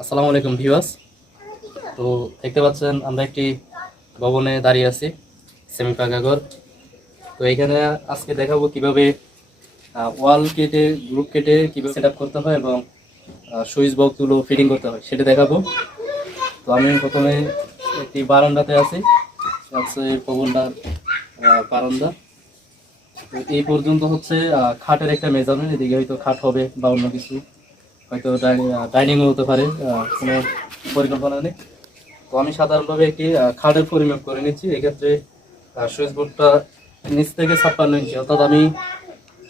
আসসালামু আলাইকুম ভিউয়ার্স। তো দেখতে পাচ্ছেন আমরা একটি ভবনে দাঁড়িয়ে আছি, সেমি পাকা ঘর। তো এখানে আজকে দেখাবো কিভাবে ওয়াল কেটে গ্রুপ কেটে কিভাবে সেট আপ করতে হয় এবং সুইচ বক্সগুলো ফিটিং করতে হয় সেটা দেখাবো। তো আমি প্রথমে একটি বারান্দাতে আছি, আছে ভবনটার বারান্দা। তো এই পর্যন্ত হচ্ছে খাটের একটা মেজারমেন্ট, এদিকে হয়তো খাট হবে বা অন্য কিছু, হয়তো ডাইনিংও হতে পারে, কোনো পরিকল্পনা নেই। তো আমি সাধারণভাবে একটি খাটের পরিমাপ করে নিচ্ছি। এক্ষেত্রে সুইচ বোর্ডটা নিচ থেকে 56 ইঞ্চি, অর্থাৎ আমি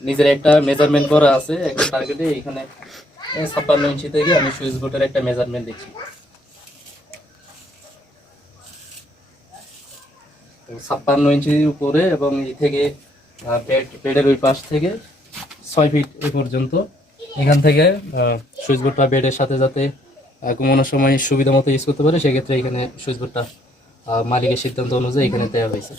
নিজের একটা মেজারমেন্ট করা আছে একটা টার্গেটে। এখানে 56 ইঞ্চি থেকে আমি সুইচ বোর্ডের একটা মেজারমেন্ট দিচ্ছি। তো 56 ইঞ্চির উপরে এবং এই থেকে বেডের ওই পাশ থেকে 6 ফিট এই পর্যন্ত, এখান থেকে সুইচ বোর্ডটা বেডের সাথে যাতে ঘুমানোর সময় সুবিধা মতো ইউজ করতে পারে, সেক্ষেত্রে এখানে সুইচ বোর্ডটা মালিকের সিদ্ধান্ত অনুযায়ী এখানে দেওয়া হয়েছে।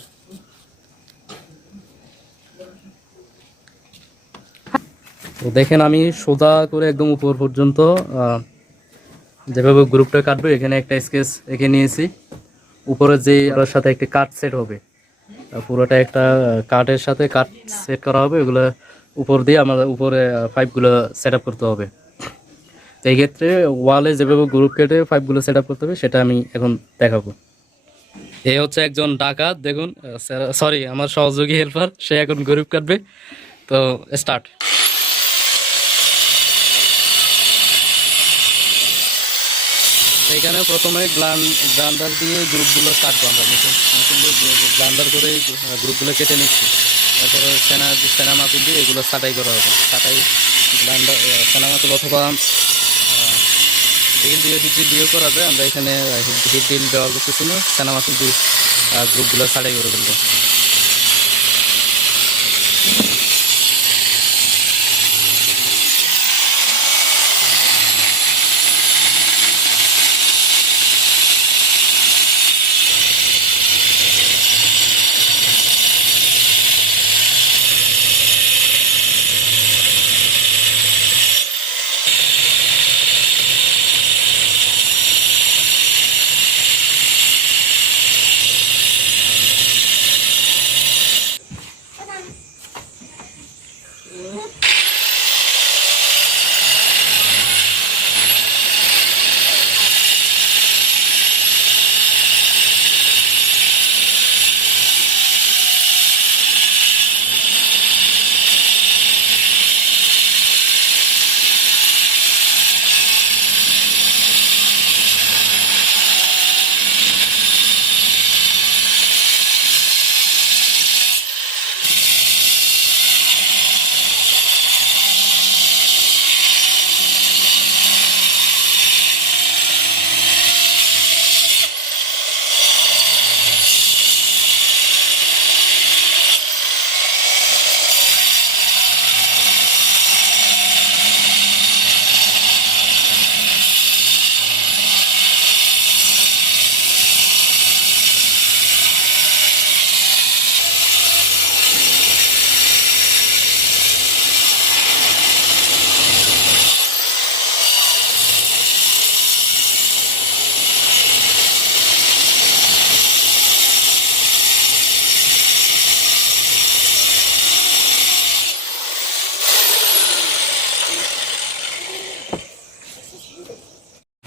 তো দেখেন আমি সোজা করে একদম উপর পর্যন্ত যেভাবে গ্রুপটা কাটবো, এখানে একটা স্কেচ এঁকে নিয়েছি। উপরে যে ওর সাথে একটি কাট সেট হবে, পুরোটা একটা কাঠের সাথে কাট সেট করা হবে। এগুলো উপর দিয়ে আমাদের উপরে পাইপগুলো সেট আপ করতে হবে। তো এই ক্ষেত্রে ওয়ালে যেভাবে গ্রুপ কেটে পাইপগুলো সেট আপ করতে হবে সেটা আমি এখন দেখাবো। এই হচ্ছে একজন ডাকাত, দেখুন, সরি আমার সহযোগী হেল্পার, সে এখন গ্রুপ কাটবে। তো স্টার্ট। এখানে প্রথমে গ্রাইন্ডার দিয়ে গ্রুপগুলো কাটবো আমরা, মেশিন দিয়ে গ্রাইন্ডার করে গ্রুপগুলো কেটে নিচ্ছি। তারপরে সেনা মাতুল দিয়ে এগুলো ছাঁটাই করা হবে। ছাঁটাই গ্রাইন্ডার সেনা মাতুল অথবা ডিল দিয়ে হিট দিয়ে করা যায়। আমরা এখানে হিট ডিল ব্যবহার করতেছি না, সেনা মাতুল দিয়ে গ্রুপগুলো ছাঁটাই করে ফেলবো।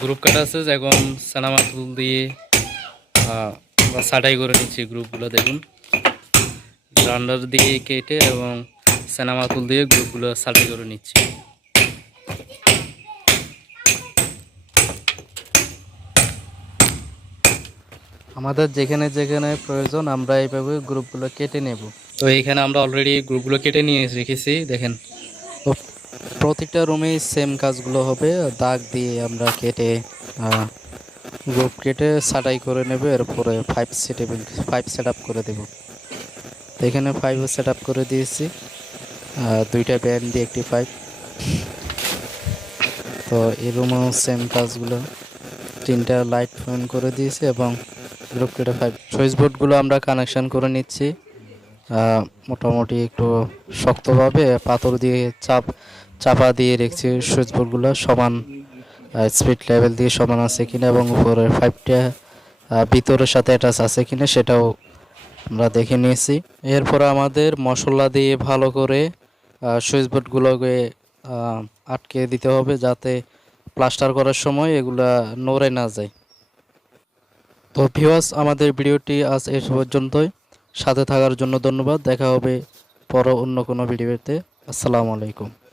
গ্রুপ কাটা আছে, এখন সেনা মাতুল দিয়ে আমরা ছাঁটাই করে নিচ্ছি গ্রুপগুলো। দেখুন, গ্রাইন্ডার দিয়ে কেটে এবং সেনা মাতুল দিয়ে গ্রুপগুলো ছাঁটাই করে নিচ্ছি। আমাদের যেখানে যেখানে প্রয়োজন আমরা এইভাবে গ্রুপগুলো কেটে নেব। তো এইখানে আমরা অলরেডি গ্রুপগুলো কেটে নিয়ে রেখেছি, দেখেন। তো প্রতিটা রুমেই সেম কাজগুলো হবে, দাগ দিয়ে আমরা কেটে গ্রুপ কেটে ছাঁটাই করে নেব। এরপরে পাইপ সেট আপ করে দেব। তো এখানে পাইপও সেট আপ করে দিয়েছি, দুইটা ব্যান্ড দিয়ে একটি পাইপ। তো এই রুমেও সেম কাজগুলো, তিনটা লাইট অন করে দিয়েছি এবং গ্রুপ কেটে পাইপ। সুইচ বোর্ডগুলো আমরা কানেকশন করে নিচ্ছি মোটামুটি একটু শক্তভাবে পাথর দিয়ে চাপা দিয়ে রেখেছি সুইচ বোর্ডগুলো সমান স্পিড লেভেল দিয়ে সমান আছে কিনা এবং উপরের পাইপটা ভিতরের সাথে অ্যাটাচ আছে কিনা সেটাও আমরা দেখে নিয়েছি। এরপর আমাদের মশলা দিয়ে ভালো করে সুইচ বোর্ডগুলোকে আটকে দিতে হবে, যাতে প্লাস্টার করার সময় এগুলা নড়ে না যায়। তো ভিউয়ার্স, আমাদের ভিডিওটি আজ এ পর্যন্তই। সাথে থাকার জন্য ধন্যবাদ। দেখা হবে অন্য কোনো ভিডিওতে। আসসালামু আলাইকুম।